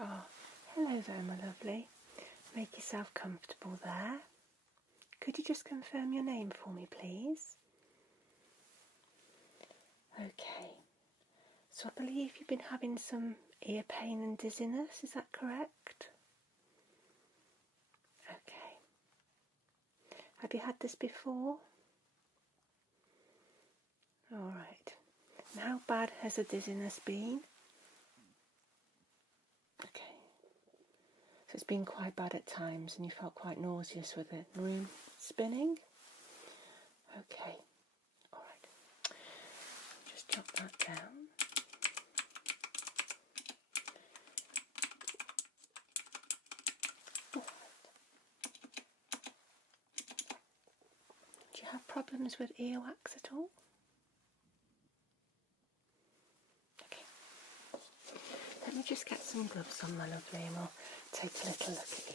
Oh, hello there, my lovely. Make yourself comfortable there. Could you just confirm your name for me, please? Okay. So I believe you've been having some ear pain and dizziness, is that correct? Okay. Have you had this before? Alright. And how bad has the dizziness been? Okay. So it's been quite bad at times and you felt quite nauseous with the room spinning? Okay. Alright. Just jot that down. Do you have problems with earwax at all? Okay. Let me just get some gloves on, my lovely, and we'll take a little look at you.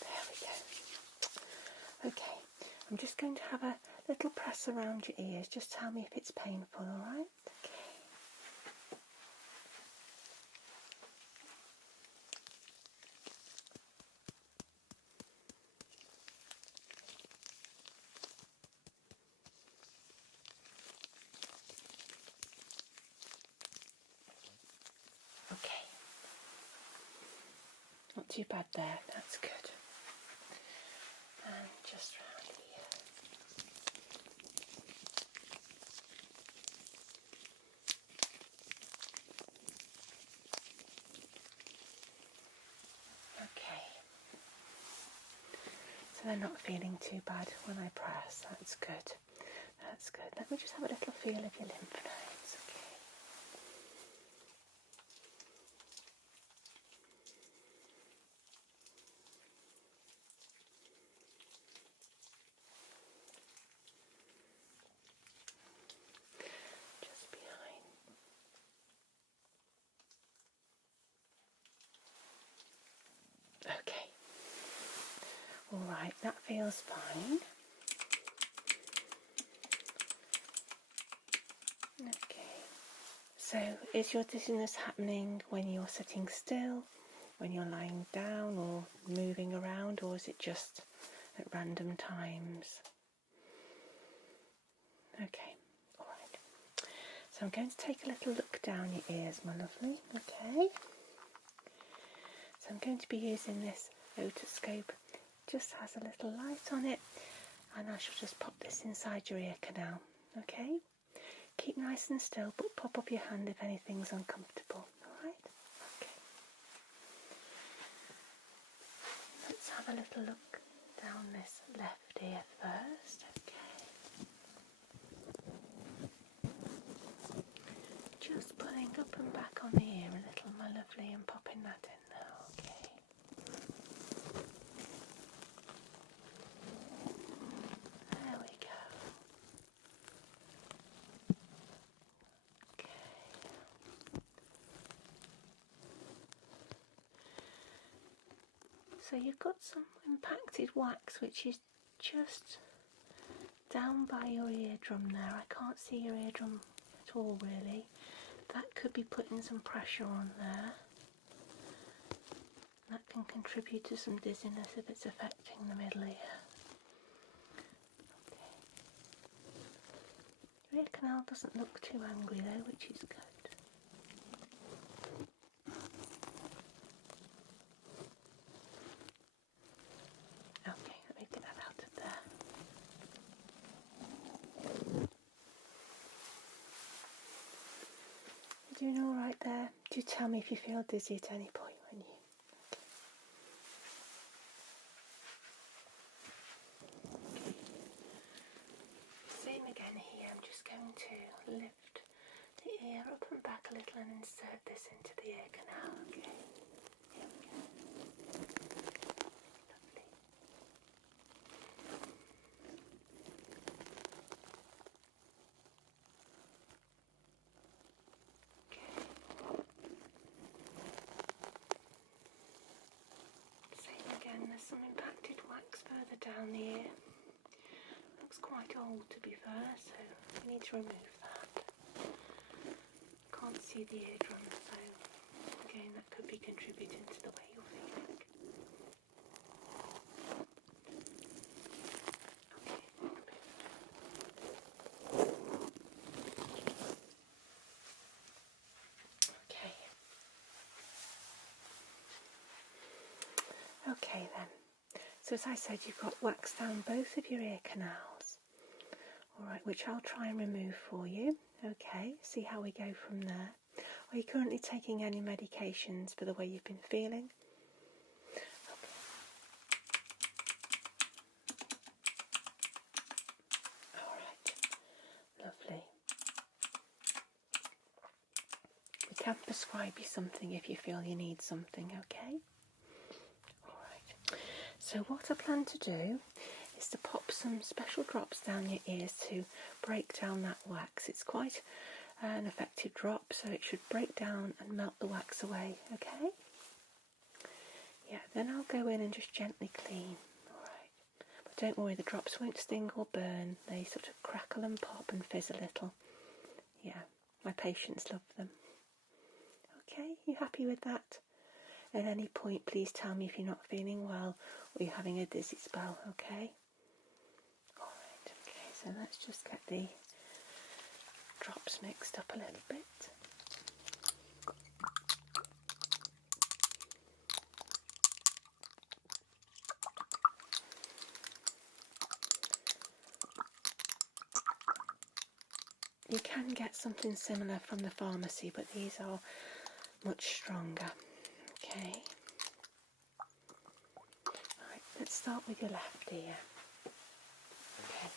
There we go. Okay, I'm just going to have a little press around your ears. Just tell me if it's painful, alright? Okay. Okay. Not too bad there, that's good. And just round here. Okay. So they're not feeling too bad when I press, that's good. That's good. Let me just have a little feel of your lymph nodes, okay? Just behind. Okay. Alright, that feels fine. Okay. So is your dizziness happening when you're sitting still, when you're lying down or moving around, or is it just at random times? Okay, alright. So I'm going to take a little look down your ears, my lovely, okay? So I'm going to be using this otoscope. It just has a little light on it, and I shall just pop this inside your ear canal, okay? Keep nice and still, but pop up your hand if anything's uncomfortable, alright? Okay. Let's have a little look down this left ear first, okay? Just pulling up and back on the ear a little, my lovely, and popping that in there, okay? There we go. Okay. So you've got some impacted wax which is just down by your eardrum there. I can't see your eardrum at all really. That could be putting some pressure on there. That can contribute to some dizziness if it's affecting the middle ear. Okay. Your ear canal doesn't look too angry though, which is good. Okay, let me get that out of there. You're doing alright there? Do tell me if you feel dizzy at any point when you... Okay. Same again here, I'm just going to lift the ear up and back a little and insert this into the ear canal, okay? Here we go. Lovely. Okay. down the ear. Looks quite old to be fair, so we need to remove that. Can't see the eardrum, so again that could be contributing to the way you're feeling. Okay then, so as I said, you've got wax down both of your ear canals, alright, which I'll try and remove for you. Okay, see how we go from there. Are you currently taking any medications for the way you've been feeling? Okay. Alright, lovely. We can prescribe you something if you feel you need something, okay? So what I plan to do is to pop some special drops down your ears to break down that wax. It's quite an effective drop, so it should break down and melt the wax away, okay? Yeah, then I'll go in and just gently clean, alright. But don't worry, the drops won't sting or burn. They sort of crackle and pop and fizz a little. Yeah, my patients love them. Okay, you happy with that? At any point, please tell me if you're not feeling well or you're having a dizzy spell, okay? Alright, okay, so let's just get the drops mixed up a little bit. You can get something similar from the pharmacy, but these are much stronger, okay? Right, let's start with your left ear. Okay.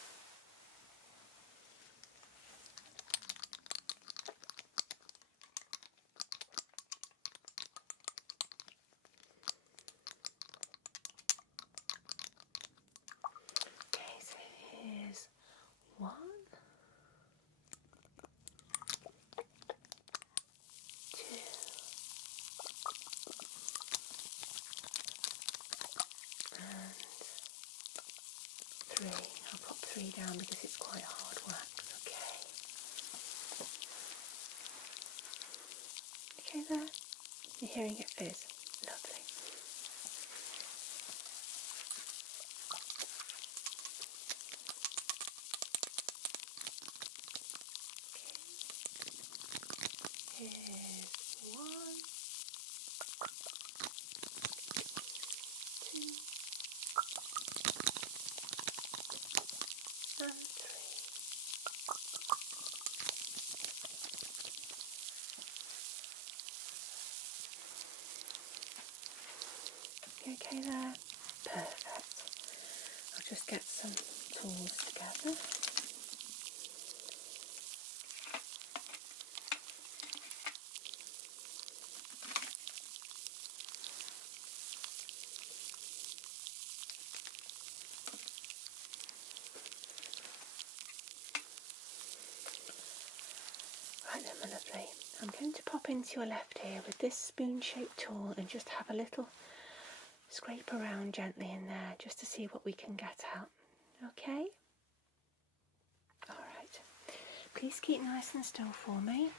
Okay, so here's 1, 2, and 3. I'll pop 3 down because it's quite hard wax, okay? Okay there? You're hearing it fizz? Lovely. Okay. Here's 1, 2, and 3. You okay there? Perfect. I'll just get some tools together. Right then, my lovely. I'm going to pop into your left ear with this spoon-shaped tool and just have a little scrape around gently in there just to see what we can get out. Okay? Alright. Please keep nice and still for me.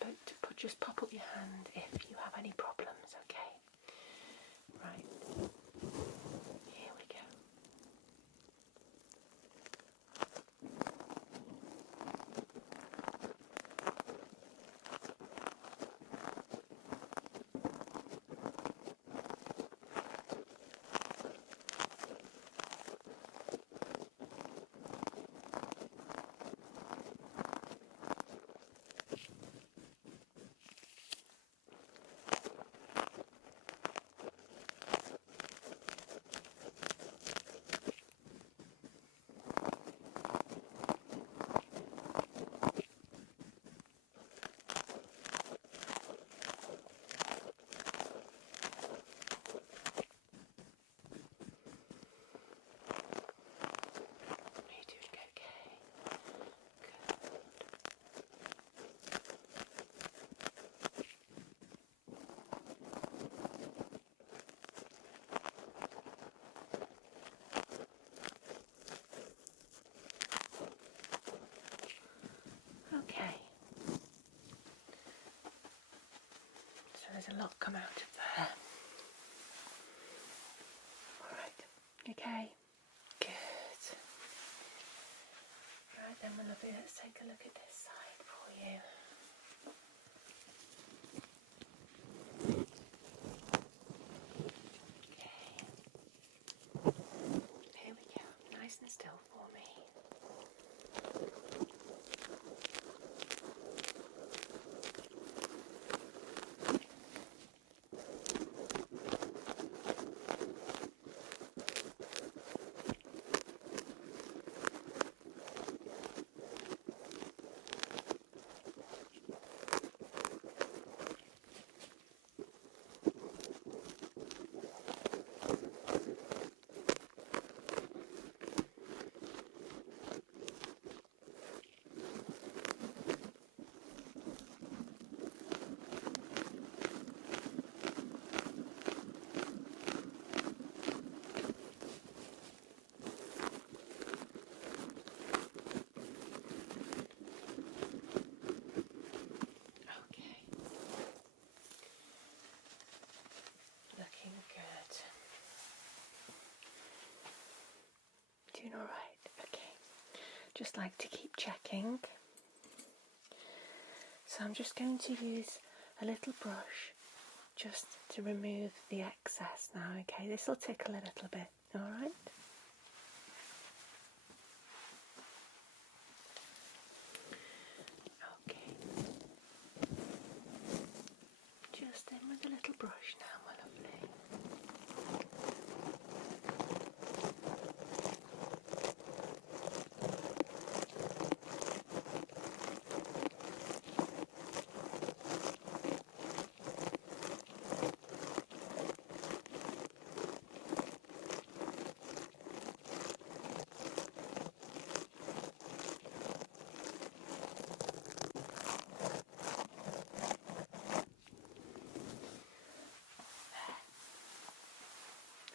But just pop up your hand if you have any problems, okay? Right. Here we go. a lot come out of there. Alright, okay, good. Right then, my lovely, let's take a look at this side for you. Okay, here we go, nice and still for me. Doing all right, okay. Just like to keep checking. So I'm just going to use a little brush just to remove the excess now, okay? This will tickle a little bit, all right? Okay. Just in with a little brush now, my lovely.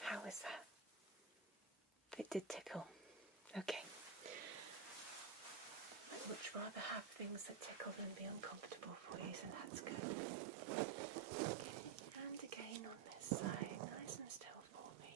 How is that? It did tickle. Okay. I'd much rather have things that tickle than be uncomfortable for you, so that's good. Okay. And again on this side, nice and still for me.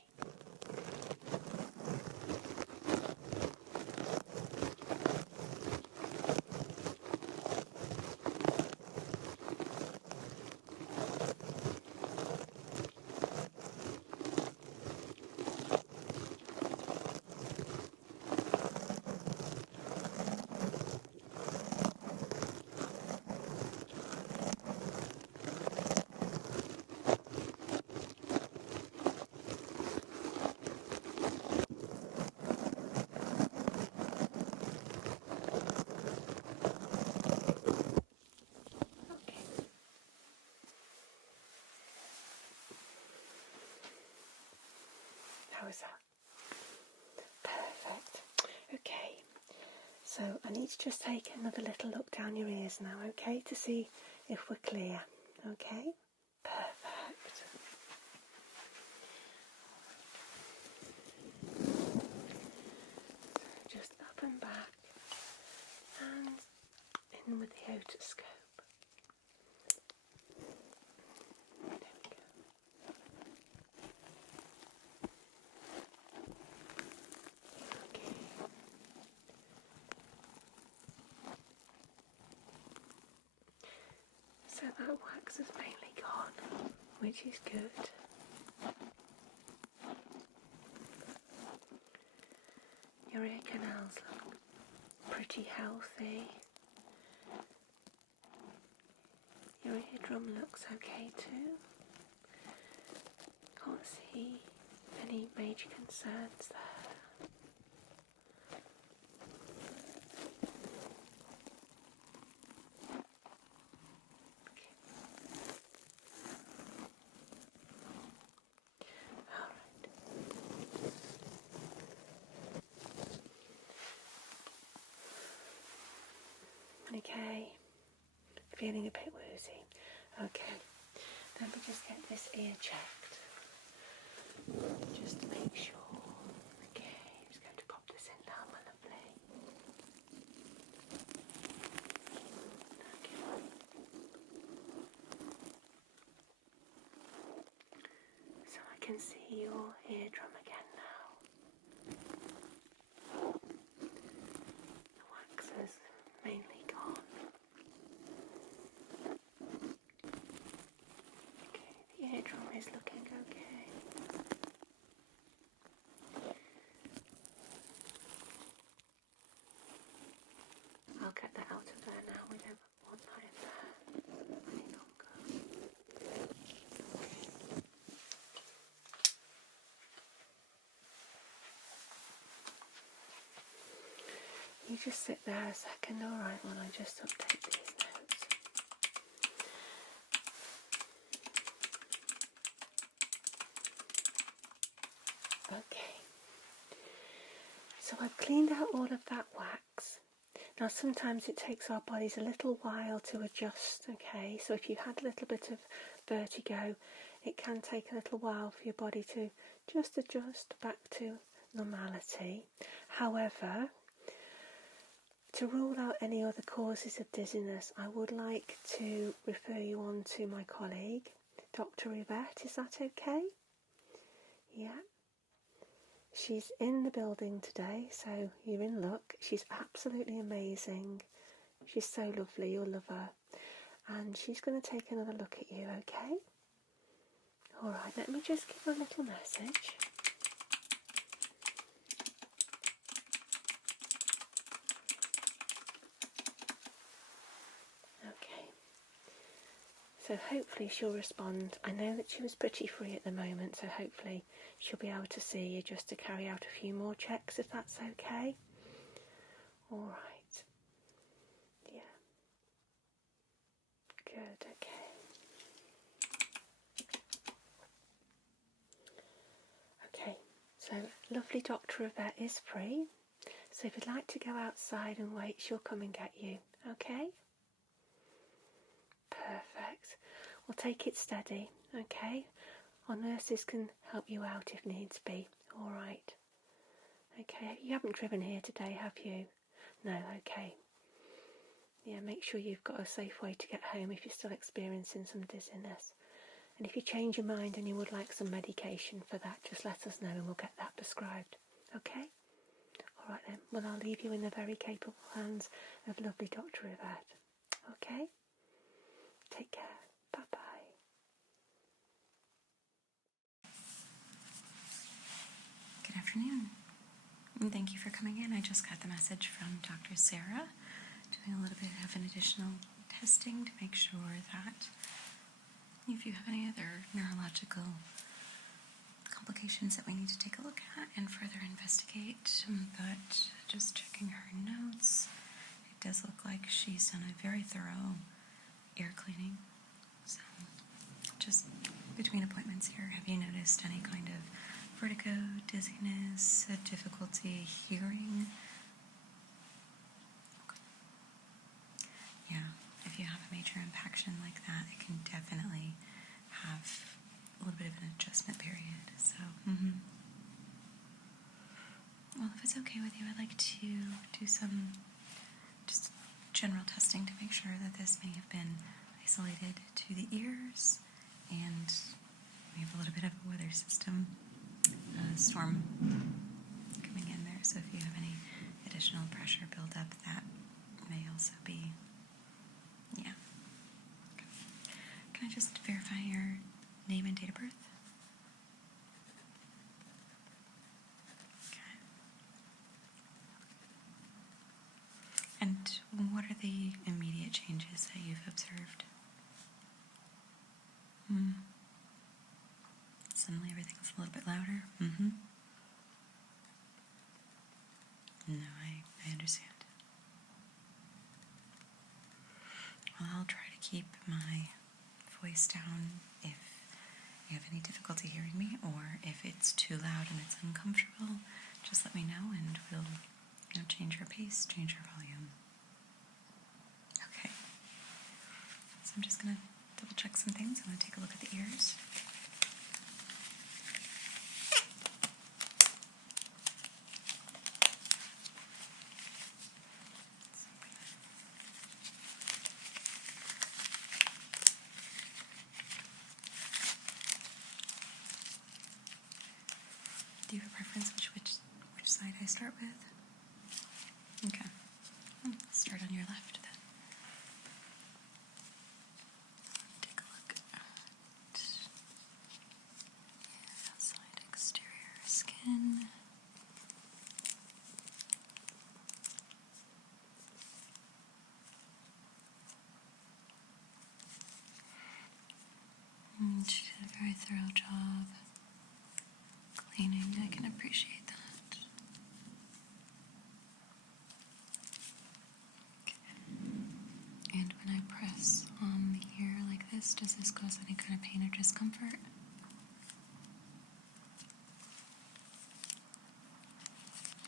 How is that? Perfect. Okay, so I need to just take another little look down your ears now, okay, to see if we're clear. Okay? Perfect. So just up and back and in with the otoscope. So that wax has mainly gone, which is good. Your ear canals look pretty healthy. Your eardrum looks okay too. Can't see any major concerns there. Okay, feeling a bit woozy. Okay, let me just get this ear checked, just to make sure. Okay, I'm just going to pop this in now, my lovely. Okay. can see your eardrum again now. The wax is mainly gone. Okay, the eardrum is looking okay. I'll get that out of there now. We don't want that in there any longer. You just sit there a second, alright, while I just update these notes. Okay, so I've cleaned out all of that wax. Now sometimes it takes our bodies a little while to adjust, okay, so if you had a little bit of vertigo, it can take a little while for your body to just adjust back to normality. However, to rule out any other causes of dizziness, I would like to refer you on to my colleague, Dr. Yvette. Is that okay? Yeah. She's in the building today, so you're in luck. She's absolutely amazing. She's so lovely, you'll love her. And she's going to take another look at you, okay? Alright, let me just give her a little message. Okay. So hopefully she'll respond. I know that she was pretty free at the moment, so hopefully she'll be able to see you just to carry out a few more checks, if that's okay. Alright. Yeah. Good, okay. Okay, so lovely Dr. Yvette is free. So if you'd like to go outside and wait, she'll come and get you, okay? Perfect. We'll take it steady, okay? Our nurses can help you out if needs be. All right. Okay, you haven't driven here today, have you? No, okay. Yeah, make sure you've got a safe way to get home if you're still experiencing some dizziness. And if you change your mind and you would like some medication for that, just let us know and we'll get that prescribed. Okay? All right then. Well, I'll leave you in the very capable hands of lovely Dr. Yvette. Okay? Take care. Bye-bye. Good afternoon, and thank you for coming in. I just got the message from Dr. Sarah, doing a little bit of an additional testing to make sure that if you have any other neurological complications that we need to take a look at and further investigate. But just checking her notes, it does look like she's done a very thorough ear cleaning. So just between appointments here, have you noticed any kind of vertigo, dizziness, difficulty hearing? Okay. Yeah, if you have a major impaction like that, it can definitely have a little bit of an adjustment period. So, well, if it's okay with you, I'd like to do some just general testing to make sure that this may have been isolated to the ears, and we have a little bit of a weather system storm coming in there, so if you have any additional pressure buildup, that may also be, yeah. Okay. Can I just verify your name and date of birth? Okay. And what are the immediate changes that you've observed? Suddenly everything's a little bit louder? No, I understand. Well, I'll try to keep my voice down if you have any difficulty hearing me, or if it's too loud and it's uncomfortable, just let me know and we'll change our pace, change our volume. Okay. So I'm just going to double check some things. I'm going to take a look at the ears. preference which side I start with? Okay. I'll start on your left then. Take a look at outside exterior skin. She did a very thorough job cleaning. I can appreciate that. Okay. And when I press on the ear like this, does this cause any kind of pain or discomfort?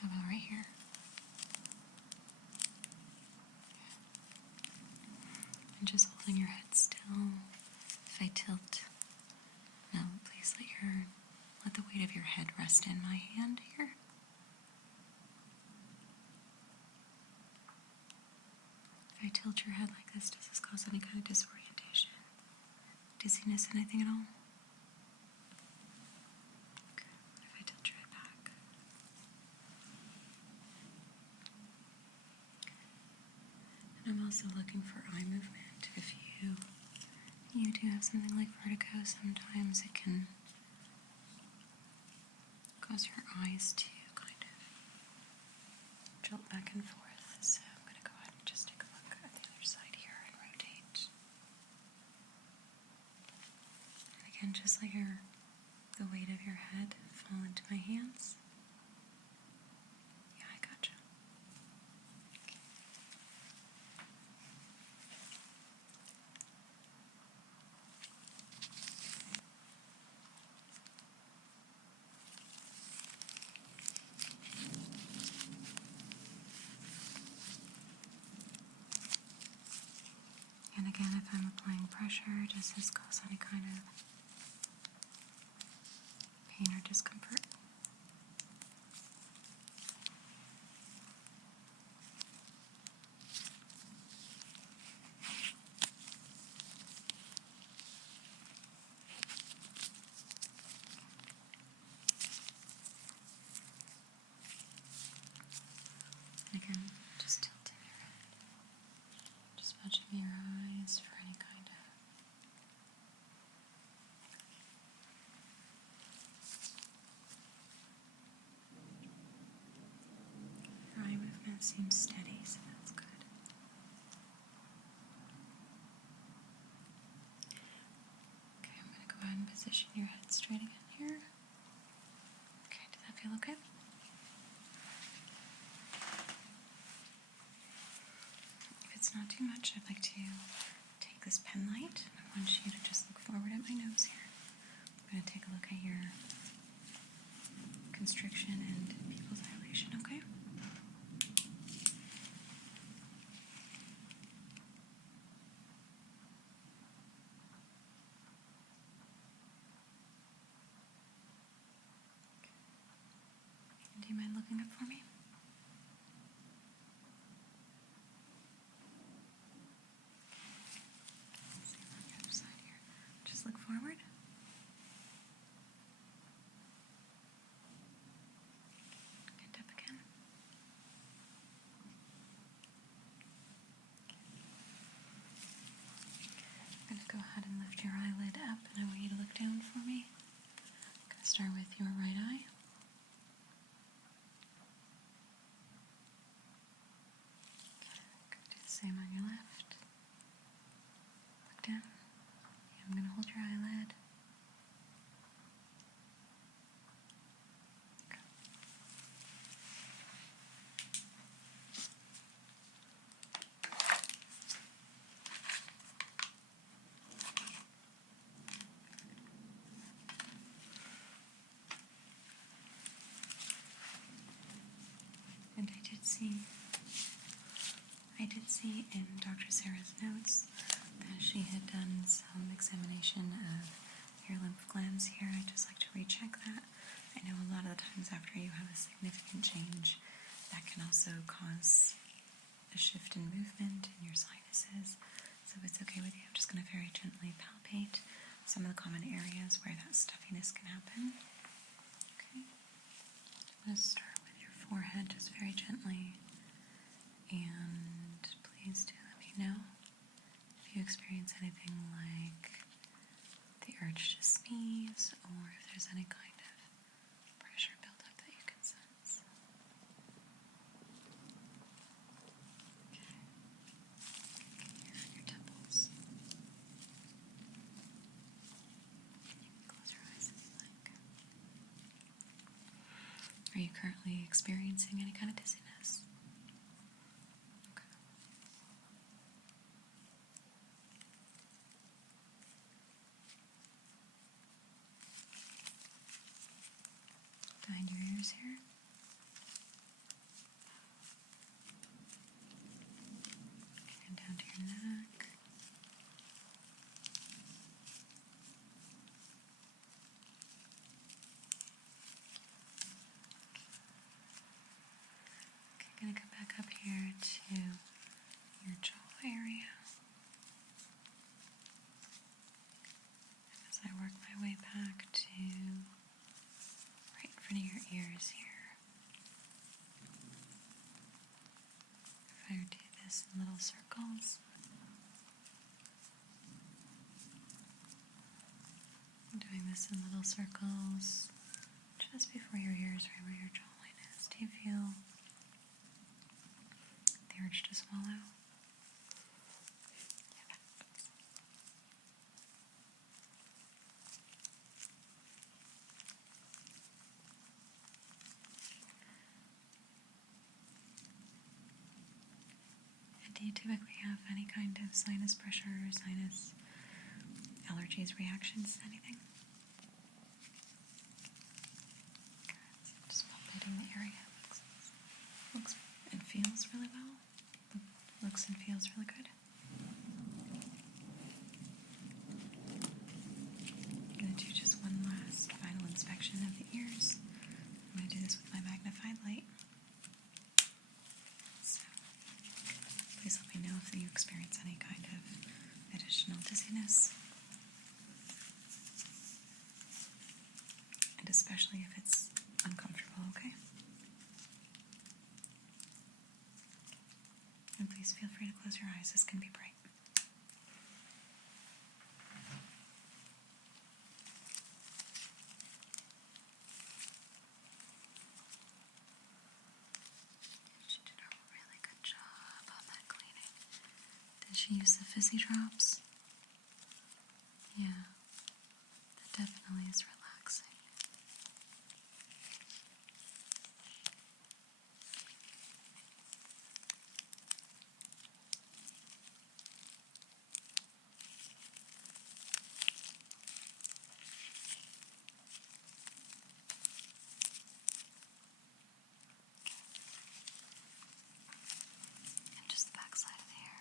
How about right here? And just holding your head still. If I tilt, now please let the weight of your head rest in my hand here. If I tilt your head like this, does this cause any kind of disorientation? Dizziness, anything at all? Okay. If I tilt your head back. And I'm also looking for eye movement. If you do have something like vertigo, sometimes it can cause your eyes to kind of jolt back and forth. So I'm going to go ahead and just take a look at the other side here and rotate. And again, just let the weight of your head fall into my hands. Yeah, I gotcha. Okay. And again, if I'm applying pressure, does this cause any kind of pain or discomfort? And again, just tilting your head, just watching your eyes for any kind of your eye movement seems steady, so that's good. Okay, I'm going to go ahead and position your head straight again here. Okay, does that feel okay? If it's not too much, I'd like to take this pen light. I want you to just look forward at my nose here. I'm going to take a look at your constriction and pupil dilation, okay? Do you mind looking up for me? Same on the other side here. Just look forward. And up again. I'm going to go ahead and lift your eyelid up, and I want you to look down for me. I'm going to start with your right eye. Do the same on your left. Look down. I'm going to hold your eyelid. Okay. And I did see in Dr. Sarah's notes that she had done some examination of your lymph glands here. I'd just like to recheck that. I know a lot of the times after you have a significant change, that can also cause a shift in movement in your sinuses. So if it's okay with you, I'm just going to very gently palpate some of the common areas where that stuffiness can happen. Okay. I'm going to start with your forehead just very gently. And please do let me know if you experience anything like the urge to sneeze, or if there's any kind of pressure buildup that you can sense. Okay. Your temples. Close your eyes if you like. Are you currently experiencing any kind of dizziness? Okay. Behind your ears here. And down to your neck. Okay, I'm going to come back up here to your jaw area. As I work my way back to right in front of your ears here. If I were to do this in little circles. I'm doing this in little circles just before your ears, right where your jawline is. Do you feel the urge to swallow? And do you typically have any kind of sinus pressure or sinus allergies, reactions to anything? Just palpating the area. Looks and feels really well. Looks and feels really good. I'm going to do just one last final inspection of the ears. I'm going to do this with my magnified light. So, please let me know if you experience any kind of additional dizziness. And especially if it's uncomfortable, okay? And please feel free to close your eyes. This can be bright. She did a really good job on that cleaning. Did she use the Fizzy drops? Yeah, that definitely is relaxing. And just the back side of the hair.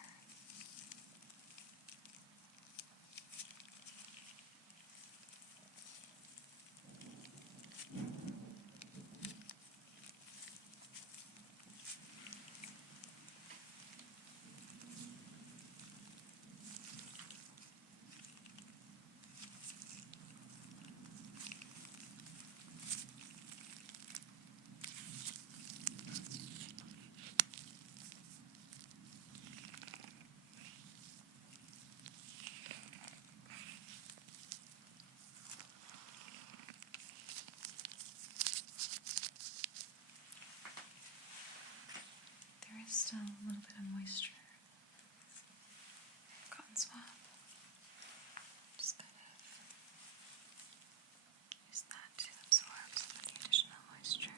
There is still a little bit of moisture. Cotton swab. Just kind of use that to absorb some of the additional moisture.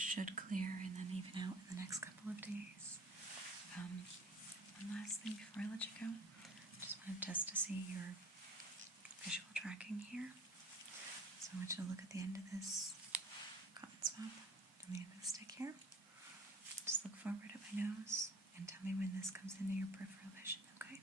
This should clear and then even out in the next couple of days. One last thing before I let you go. Just want to test to see your visual tracking here. So I want you to look at the end of this cotton swab and the end of the stick here. Just look forward at my nose and tell me when this comes into your peripheral vision, okay?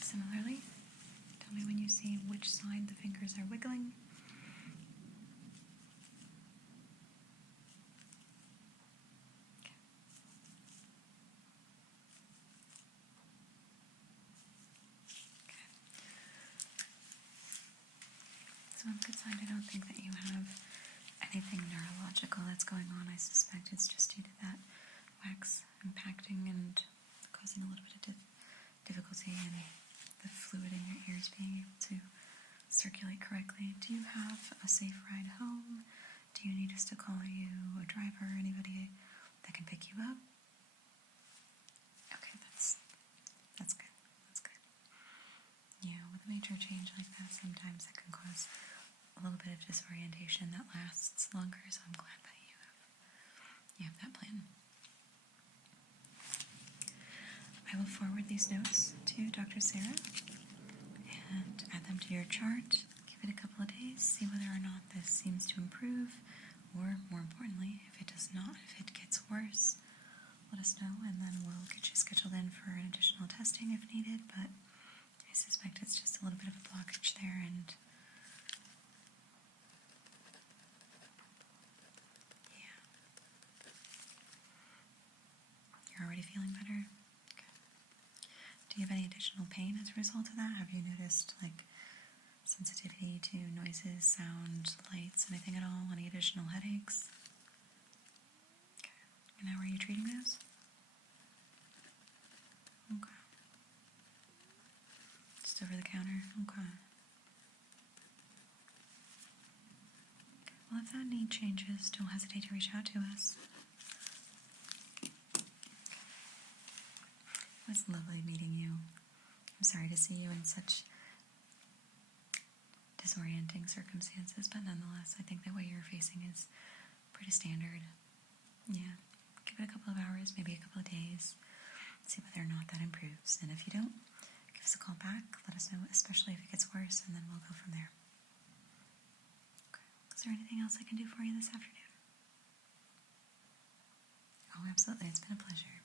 Similarly, tell me when you see which side the fingers are wiggling. Okay. So on the good side, I don't think that you have anything neurological that's going on. I suspect it's just due to that wax impacting and causing a little bit of difficulty in the fluid in your ears being able to circulate correctly. Do you have a safe ride home? Do you need us to call you a driver or anybody that can pick you up? Okay, that's good. That's good. Yeah, with a major change like that, sometimes it can cause a little bit of disorientation that lasts longer, so I'm glad that you have that plan. I will forward these notes to Dr. Sarah and add them to your chart. Give it a couple of days, see whether or not this seems to improve, or more importantly, if it does not, if it gets worse, let us know and then we'll get you scheduled in for an additional testing if needed, but I suspect it's just a little bit of a blockage there and yeah. You're already feeling better? Do you have any additional pain as a result of that? Have you noticed like sensitivity to noises, sound, lights, anything at all? Any additional headaches? Okay. And how are you treating those? Okay. Just over the counter? Okay. Well, if that need changes, don't hesitate to reach out to us. It was lovely meeting you. I'm sorry to see you in such disorienting circumstances, but nonetheless, I think that what you're facing is pretty standard. Yeah. Give it a couple of hours, maybe a couple of days. See whether or not that improves. And if you don't, give us a call back. Let us know, especially if it gets worse, and then we'll go from there. Okay. Is there anything else I can do for you this afternoon? Oh, absolutely. It's been a pleasure.